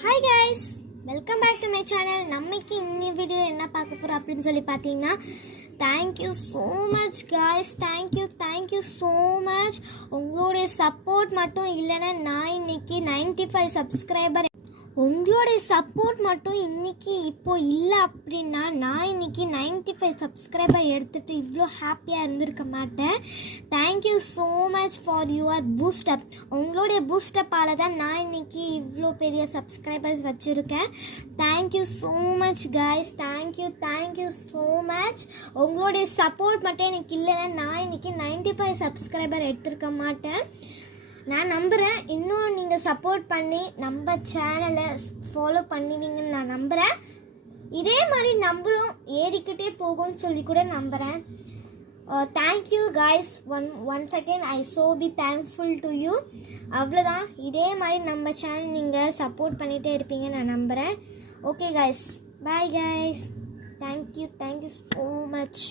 Hi guys, welcome back to my channel. நம்மைக்கு இந்த video என்ன பார்க்க போறோம் அப்படினு சொல்லி பாத்தீங்கன்னா thank you so much guys, thank you so much. உங்களுடைய சப்போர்ட் மட்டும் இல்லனா நான் இன்னைக்கு 95 சப்ஸ்கிரைபர் உங்களுடைய சப்போர்ட் மட்டும் இன்னைக்கு இப்போ இல்லை அப்படின்னா நான் இன்னைக்கு 95 சப்ஸ்கிரைபர் எடுத்துகிட்டு இவ்வளோ ஹாப்பியாக இருந்திருக்க மாட்டேன். Thank you so much for your boost up. உங்களுடைய பூஸ்டப்பால் தான் நான் இன்னைக்கு இவ்வளோ பெரிய சப்ஸ்கிரைபர்ஸ் வச்சுருக்கேன். Thank you so much guys, thank you so much. உங்களுடைய சப்போர்ட் மட்டும் எனக்கு இல்லைன்னா நான் இன்னைக்கு 95 சப்ஸ்கிரைபர் எடுத்திருக்க மாட்டேன். நான் நம்புகிறேன் இன்னும் நீங்கள் சப்போர்ட் பண்ணி நம்ம சேனலை ஃபாலோ பண்ணுவீங்கன்னு நான் நம்புகிறேன். இதே மாதிரி நம்பரும் ஏறிக்கிட்டே போகும்னு சொல்லி கூட நம்புகிறேன். Thank you guys, one second I so be thankful to you. அவ்வளோதான், இதே மாதிரி நம்ம சேனல் நீங்கள் சப்போர்ட் பண்ணிகிட்டே இருப்பீங்கன்னு நான் நம்புகிறேன். Okay guys, bye guys, thank you so much.